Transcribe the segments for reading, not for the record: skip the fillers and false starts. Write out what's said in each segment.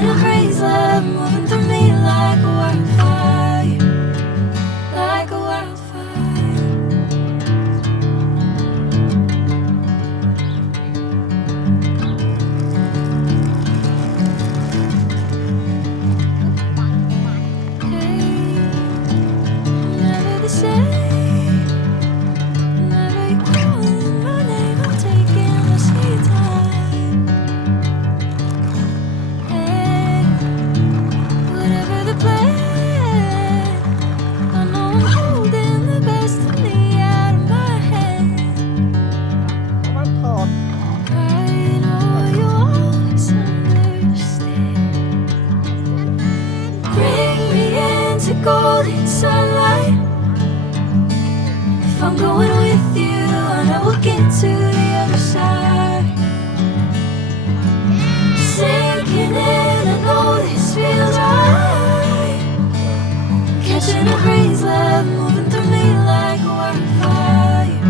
Catching a breeze, love moving through me like a wildfire, like a wildfire. Hey, never the same. Never you calling my name, I'm taking my sweet time. Hey, whatever the plan, I know I'm holding the best of me out of my hand. I know you always understand. Bring me into golden sunlight. If I'm going with you, I know we'll get to the other side. Sinking in, I know this feels right. Catching a breeze, love moving through me like a wildfire,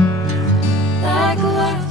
like a wildfire.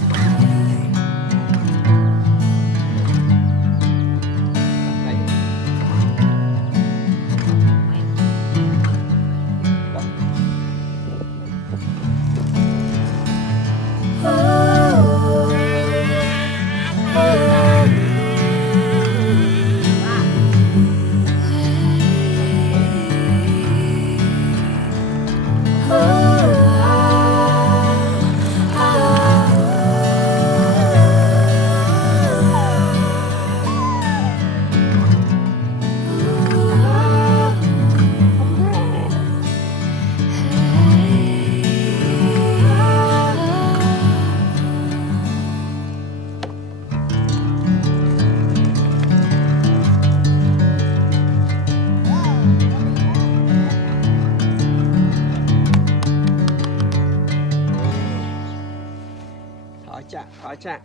Khỏi chạ.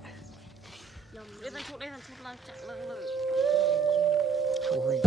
Đây là chút là chặt lưng lử. Ôi,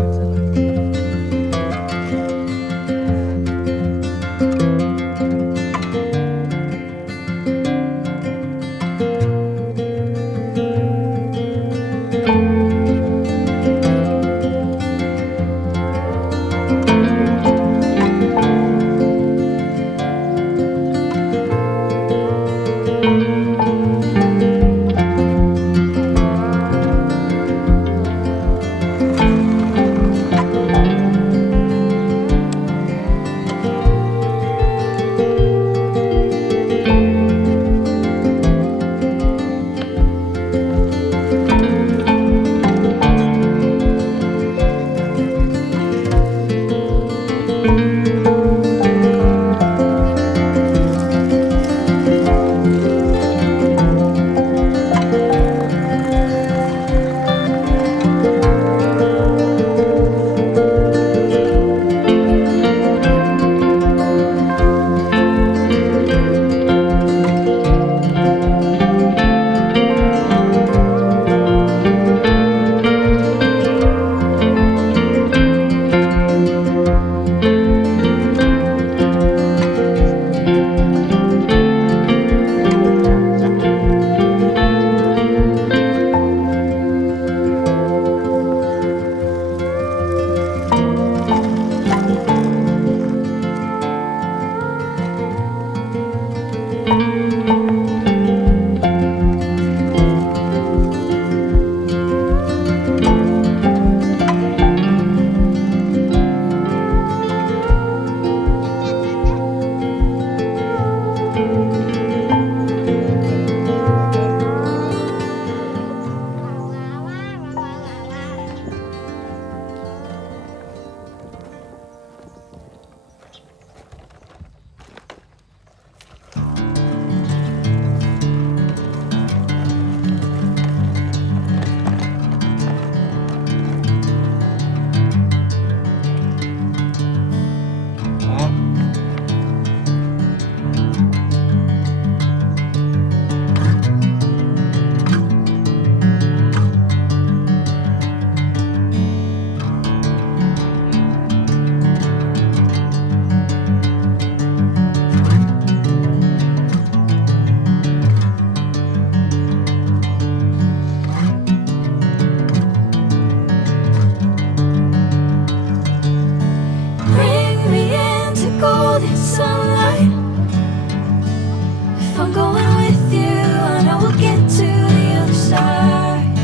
going with you, I know we'll get to the other side.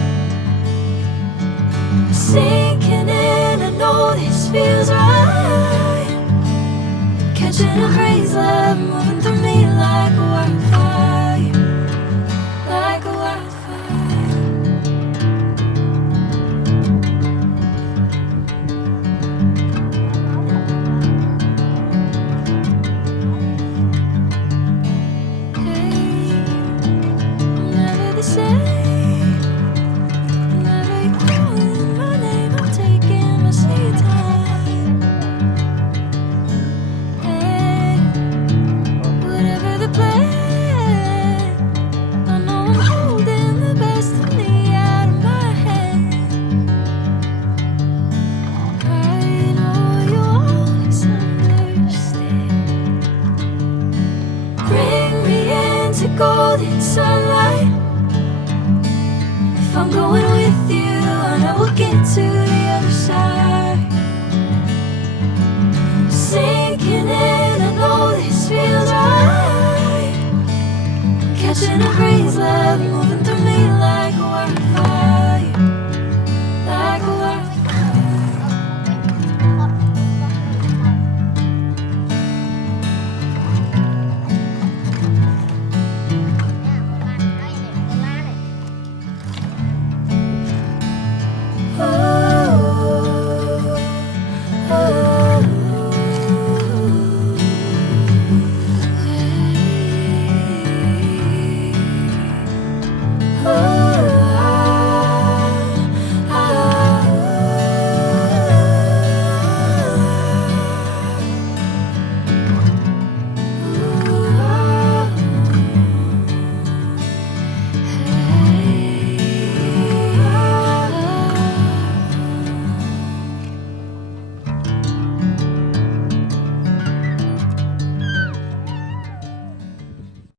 Sinking in, I know this feels right. Catching a crazy love moving through me like a wildfire, like a wildfire. Hey, I'm never the same. Whenever you're calling my name, I'm taking my sweet time. Hey, whatever the plan, I know I'm holding the best of me out of my hand. I know you always understand. Bring me into golden sunlight. If I'm going with you, I know we'll get to the other side. Sinking in, I know this feels right. Catching a crazy love